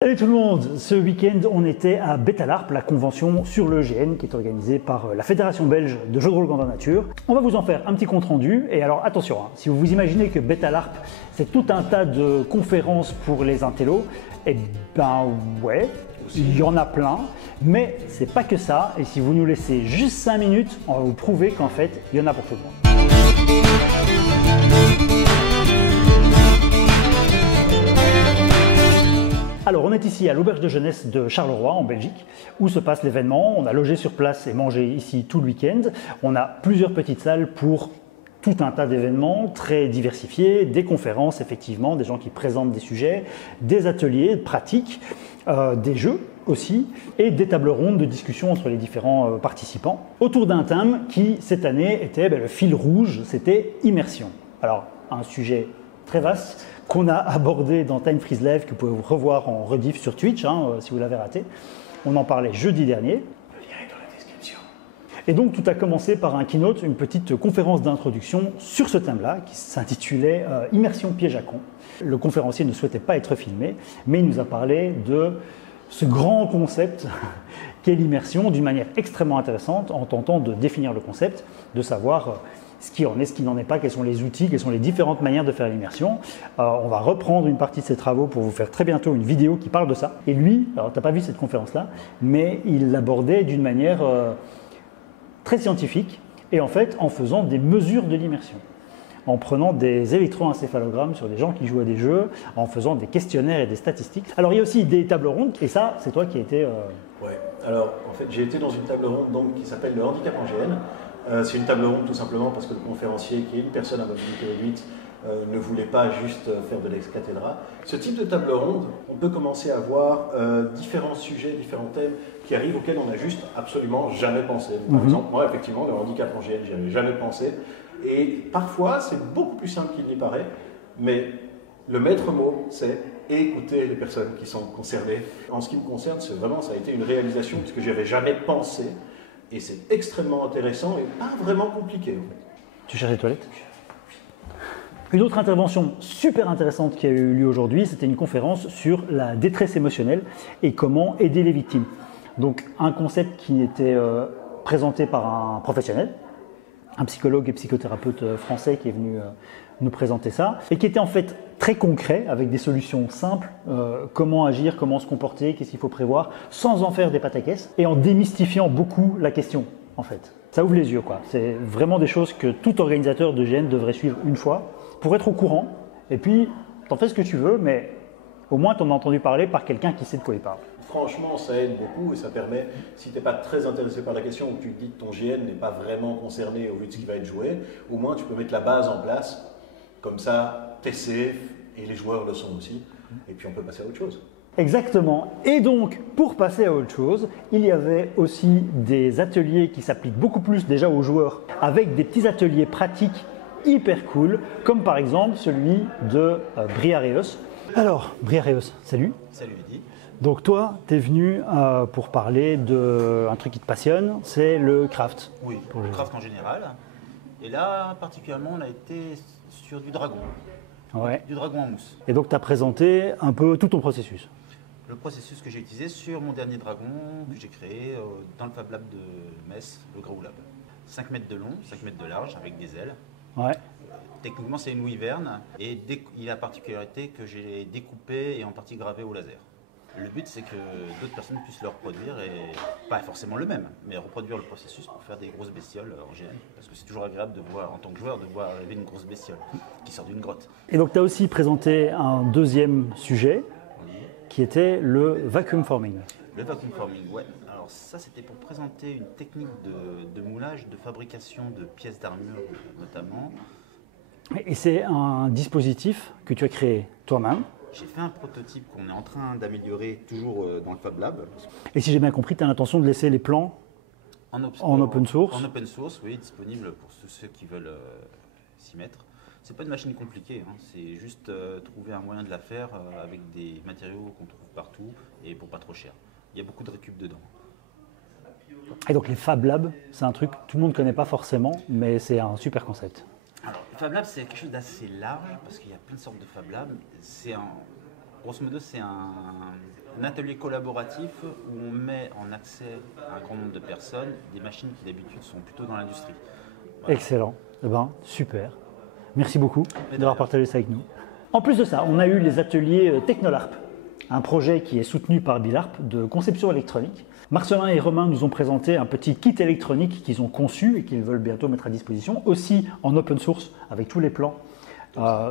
Salut tout le monde, ce week-end on était à Betalarp, la convention sur l'EGN qui est organisée par la Fédération belge de jeux de rôle grandeur nature. On va vous en faire un petit compte rendu et alors attention, si vous vous imaginez que Betalarp c'est tout un tas de conférences pour les intellos, eh ben ouais, il y en a plein, mais c'est pas que ça et si vous nous laissez juste 5 minutes, on va vous prouver qu'en fait il y en a pour tout le monde. Alors on est ici à l'auberge de jeunesse de Charleroi en Belgique où se passe l'événement. On a logé sur place et mangé ici tout le week-end. On a plusieurs petites salles pour tout un tas d'événements très diversifiés, des conférences effectivement, des gens qui présentent des sujets, des ateliers pratiques, des jeux aussi et des tables rondes de discussion entre les différents participants autour d'un thème qui cette année était le fil rouge, c'était immersion. Alors un sujet très vaste qu'on a abordé dans Time Freeze Live, que vous pouvez revoir en rediff sur Twitch, si vous l'avez raté. On en parlait jeudi dernier. Le lien est dans la description. Et donc tout a commencé par un keynote, une petite conférence d'introduction sur ce thème-là, qui s'intitulait Immersion piège à con. Le conférencier ne souhaitait pas être filmé, mais il nous a parlé de ce grand concept qu'est l'immersion, d'une manière extrêmement intéressante, en tentant de définir le concept, de savoir ce qui en est, ce qui n'en est pas, quels sont les outils, quelles sont les différentes manières de faire l'immersion. On va reprendre une partie de ces travaux pour vous faire très bientôt une vidéo qui parle de ça. Et lui, alors tu n'as pas vu cette conférence-là, mais il l'abordait d'une manière très scientifique et en fait en faisant des mesures de l'immersion, en prenant des électroencéphalogrammes sur des gens qui jouent à des jeux, en faisant des questionnaires et des statistiques. Alors il y a aussi des tables rondes et ça, c'est toi qui as été… Ouais, alors en fait j'ai été dans une table ronde donc, qui s'appelle le handicap en GN. C'est une table ronde tout simplement parce que le conférencier, qui est une personne à mobilité réduite, ne voulait pas juste faire de l'ex-cathédra. Ce type de table ronde, on peut commencer à voir différents sujets, différents thèmes qui arrivent auxquels on n'a juste absolument jamais pensé. Par exemple, moi effectivement, le handicap en GN, j'y avais jamais pensé. Et parfois, c'est beaucoup plus simple qu'il n'y paraît, mais le maître mot, c'est écouter les personnes qui sont concernées. En ce qui me concerne, ça a été une réalisation parce que je n'y avais jamais pensé. Et c'est extrêmement intéressant et pas vraiment compliqué. En fait. Tu cherches les toilettes ? Une autre intervention super intéressante qui a eu lieu aujourd'hui, c'était une conférence sur la détresse émotionnelle et comment aider les victimes. Donc un concept qui était présenté par un professionnel, un psychologue et psychothérapeute français qui est venu nous présenter ça, et qui était en fait très concret, avec des solutions simples, comment agir, comment se comporter, qu'est-ce qu'il faut prévoir, sans en faire des pataquès, et en démystifiant beaucoup la question, en fait. Ça ouvre les yeux, quoi. C'est vraiment des choses que tout organisateur de GN devrait suivre une fois, pour être au courant, et puis, t'en fais ce que tu veux, mais au moins t'en as entendu parler par quelqu'un qui sait de quoi il parle. Franchement, ça aide beaucoup et ça permet, si tu n'es pas très intéressé par la question ou que tu te dis que ton GN n'est pas vraiment concerné au vu de ce qui va être joué, au moins tu peux mettre la base en place. Comme ça, t'es safe et les joueurs le sont aussi. Et puis on peut passer à autre chose. Exactement. Et donc, pour passer à autre chose, il y avait aussi des ateliers qui s'appliquent beaucoup plus déjà aux joueurs, avec des petits ateliers pratiques hyper cool, comme par exemple celui de Briareos. Alors, Briareos, salut. Salut Eddy. Donc toi, tu es venu pour parler d'un truc qui te passionne, c'est le craft. Oui, le craft en général. Et là, particulièrement, on a été sur du dragon. Ouais. Du dragon en mousse. Et donc tu as présenté un peu tout ton processus. Le processus que j'ai utilisé sur mon dernier dragon que j'ai créé dans le Fab Lab de Metz, le Grau Lab. 5 mètres de long, 5 mètres de large avec des ailes. Ouais. Techniquement, c'est une wyvern et il a la particularité que j'ai découpé et en partie gravé au laser. Le but, c'est que d'autres personnes puissent le reproduire, et pas forcément le même, mais reproduire le processus pour faire des grosses bestioles en GN. Parce que c'est toujours agréable de voir, en tant que joueur, de voir arriver une grosse bestiole qui sort d'une grotte. Et donc tu as aussi présenté un deuxième sujet, qui était le vacuum forming. Le vacuum forming, ouais. Alors ça, c'était pour présenter une technique de moulage, de fabrication de pièces d'armure notamment. Et c'est un dispositif que tu as créé toi-même. J'ai fait un prototype qu'on est en train d'améliorer toujours dans le Fab Lab. Et si j'ai bien compris, tu as l'intention de laisser les plans en open source. En open source, oui, disponible pour ceux qui veulent s'y mettre. C'est pas une machine compliquée, c'est juste trouver un moyen de la faire avec des matériaux qu'on trouve partout et pour pas trop cher. Il y a beaucoup de récup dedans. Et donc les Fab Labs, c'est un truc que tout le monde ne connaît pas forcément, mais c'est un super concept. Alors, le Fab Lab, c'est quelque chose d'assez large parce qu'il y a plein de sortes de Fab Labs. Grosso modo, c'est Un atelier collaboratif où on met en accès à un grand nombre de personnes des machines qui d'habitude sont plutôt dans l'industrie. Voilà. Excellent. Eh ben, super. Merci beaucoup d'avoir partagé ça avec nous. En plus de ça, on a eu les ateliers Technolarp, un projet qui est soutenu par Bilarp de conception électronique. Marcelin et Romain nous ont présenté un petit kit électronique qu'ils ont conçu et qu'ils veulent bientôt mettre à disposition, aussi en open source avec tous les plans.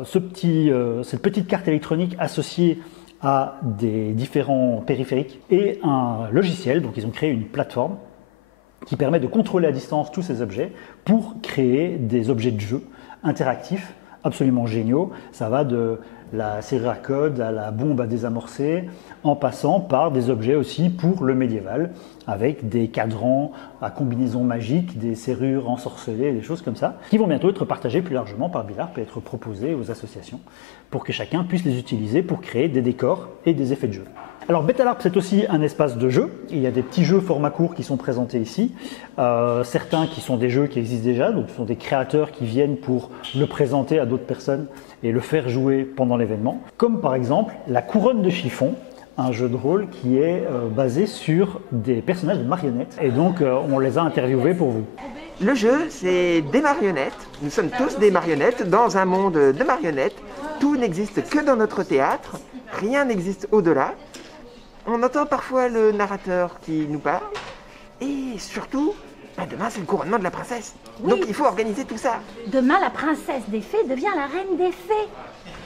Cette petite carte électronique associée à des différents périphériques et un logiciel, donc ils ont créé une plateforme qui permet de contrôler à distance tous ces objets pour créer des objets de jeu interactifs absolument géniaux. Ça va de la serrure à code à la bombe à désamorcer, en passant par des objets aussi pour le médiéval, avec des cadrans à combinaison magique, des serrures ensorcelées, des choses comme ça, qui vont bientôt être partagées plus largement par Bilarp et être proposées aux associations pour que chacun puisse les utiliser pour créer des décors et des effets de jeu. Alors Betalarp, c'est aussi un espace de jeu. Il y a des petits jeux format court qui sont présentés ici. Certains qui sont des jeux qui existent déjà, donc ce sont des créateurs qui viennent pour le présenter à d'autres personnes et le faire jouer pendant l'événement. Comme par exemple la couronne de chiffon, un jeu de rôle qui est basé sur des personnages de marionnettes. Et donc on les a interviewés pour vous. Le jeu, c'est des marionnettes. Nous sommes tous des marionnettes dans un monde de marionnettes. Tout n'existe que dans notre théâtre. Rien n'existe au-delà. On entend parfois le narrateur qui nous parle. Et surtout, demain c'est le couronnement de la princesse. Oui. Donc il faut organiser tout ça. Demain, la princesse des fées devient la reine des fées.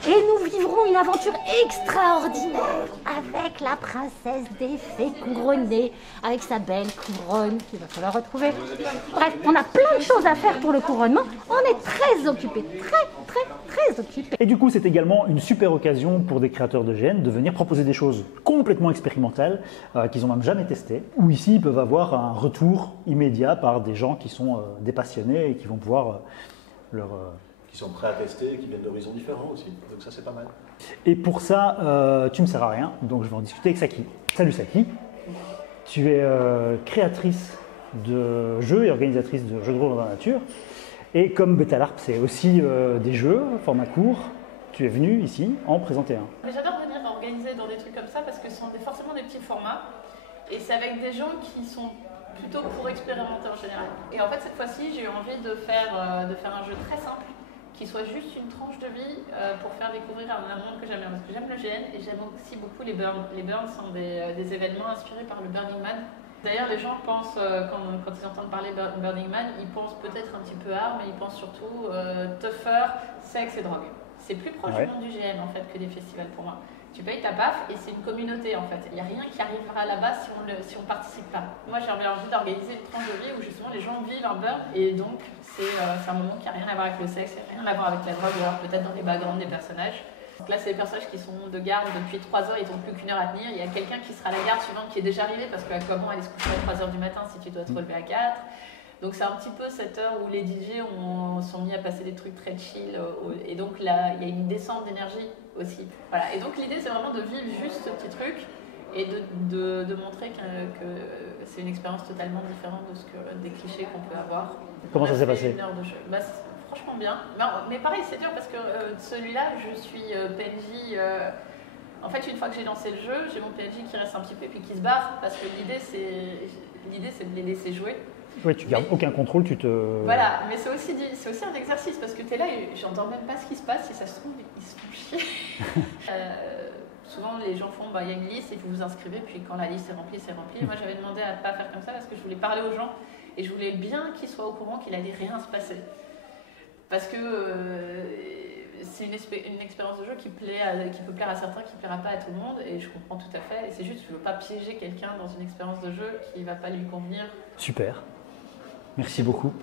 Et nous vivrons une aventure extraordinaire avec la princesse des fées couronnée, avec sa belle couronne qu'il va falloir retrouver. Bref, on a plein de choses à faire pour le couronnement. On est très occupés, très occupés. Et du coup, c'est également une super occasion pour des créateurs de GN de venir proposer des choses complètement expérimentales qu'ils n'ont même jamais testées, où ici, ils peuvent avoir un retour immédiat par des gens qui sont des passionnés et qui vont pouvoir qui sont prêts à tester, qui viennent d'horizons différents aussi. Donc ça, c'est pas mal. Et pour ça, tu ne me sers à rien, donc je vais en discuter avec Saki. Salut Saki. Tu es créatrice de jeux et organisatrice de jeux de rôle dans la nature. Et comme Betalarp, c'est aussi des jeux, format court, tu es venu ici en présenter un. Mais j'adore venir organiser dans des trucs comme ça parce que ce sont forcément des petits formats. Et c'est avec des gens qui sont plutôt pour expérimenter en général. Et en fait, cette fois-ci, j'ai eu envie de faire un jeu très simple, qui soit juste une tranche de vie pour faire découvrir un monde que j'aime bien. Parce que j'aime le GN et j'aime aussi beaucoup les burns. Les burns sont des événements inspirés par le Burning Man. D'ailleurs, les gens pensent, quand ils entendent parler Burning Man, ils pensent peut-être un petit peu armes, mais ils pensent surtout tougher, sexe et drogue. C'est plus proche du monde du GN en fait que des festivals pour moi. Tu payes ta PAF et c'est une communauté en fait. Il n'y a rien qui arrivera là-bas si on participe pas. Moi j'ai envie d'organiser une tranche de vie où justement les gens vivent un burn et donc c'est un moment qui n'a rien à voir avec le sexe, qui n'a rien à voir avec la drogue, ou alors peut-être dans les backgrounds des personnages. Donc là c'est des personnages qui sont de garde depuis 3 heures, ils n'ont plus qu'une heure à tenir. Il y a quelqu'un qui sera à la garde suivante qui est déjà arrivé parce qu'à quoi bon aller se coucher à 3 heures du matin si tu dois te relever à 4. Donc c'est un petit peu cette heure où les DJ sont mis à passer des trucs très chill et donc là il y a une descente d'énergie aussi. Voilà. Et donc l'idée c'est vraiment de vivre juste ce petit truc et de montrer que c'est une expérience totalement différente des clichés qu'on peut avoir. Comment ça s'est passé? Une heure de jeu. Franchement bien. Mais pareil c'est dur parce que celui-là je suis PNJ. En fait une fois que j'ai lancé le jeu, j'ai mon PNJ qui reste un petit peu et puis qui se barre parce que l'idée c'est de les laisser jouer. Oui, tu gardes aucun contrôle, tu te... Voilà, mais c'est aussi un exercice parce que tu es là et j'entends même pas ce qui se passe, si ça se trouve, ils se font chier. Souvent, les gens font, il y a une liste et vous vous inscrivez, puis quand la liste est remplie, c'est rempli. Moi, j'avais demandé à ne pas faire comme ça parce que je voulais parler aux gens et je voulais bien qu'ils soient au courant qu'il allait rien se passer. Parce que c'est une expérience de jeu qui peut plaire à certains, qui ne plaira pas à tout le monde, et je comprends tout à fait. Et c'est juste, je ne veux pas piéger quelqu'un dans une expérience de jeu qui ne va pas lui convenir. Super. Merci beaucoup.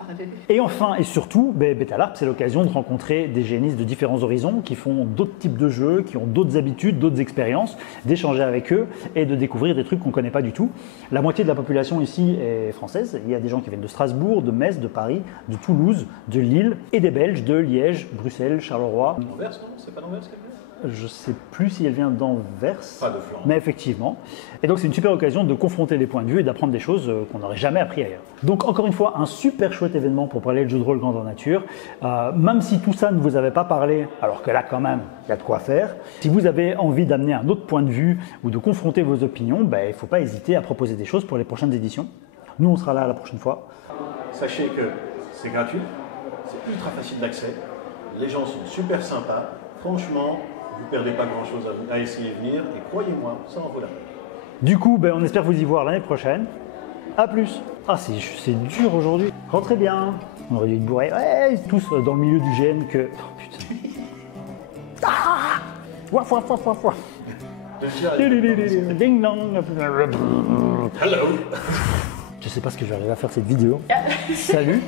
Et enfin et surtout, Betalarp, c'est l'occasion de rencontrer des génistes de différents horizons qui font d'autres types de jeux, qui ont d'autres habitudes, d'autres expériences, d'échanger avec eux et de découvrir des trucs qu'on ne connaît pas du tout. La moitié de la population ici est française. Il y a des gens qui viennent de Strasbourg, de Metz, de Paris, de Toulouse, de Lille et des Belges de Liège, Bruxelles, Charleroi. Anvers, non? C'est pas l'Anvers qu'elle Je ne sais plus si elle vient d'Anvers. Pas de Flandre. Mais effectivement. Et donc c'est une super occasion de confronter les points de vue et d'apprendre des choses qu'on n'aurait jamais appris ailleurs. Donc encore une fois, un super chouette événement pour parler de jeu de rôle grandeur nature. Même si tout ça ne vous avait pas parlé, alors que là quand même, il y a de quoi faire. Si vous avez envie d'amener un autre point de vue ou de confronter vos opinions, il ne faut pas hésiter à proposer des choses pour les prochaines éditions. Nous, on sera là la prochaine fois. Sachez que c'est gratuit, c'est ultra facile d'accès, les gens sont super sympas, franchement, vous ne perdez pas grand-chose à essayer de venir, et croyez-moi, ça en vaut la peine. Du coup, on espère vous y voir l'année prochaine. A plus. Ah, c'est dur aujourd'hui. Rentrez bien. On aurait dû être bourrés. Ouais, tous dans le milieu du GN que... Oh putain. Ah, waf, waf, waf, waf, waf. Ding dong. Hello. Je sais pas ce que je vais arriver à faire cette vidéo. Salut.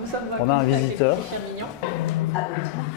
Nous sommes On a un visiteur. avec les petits chiens mignons.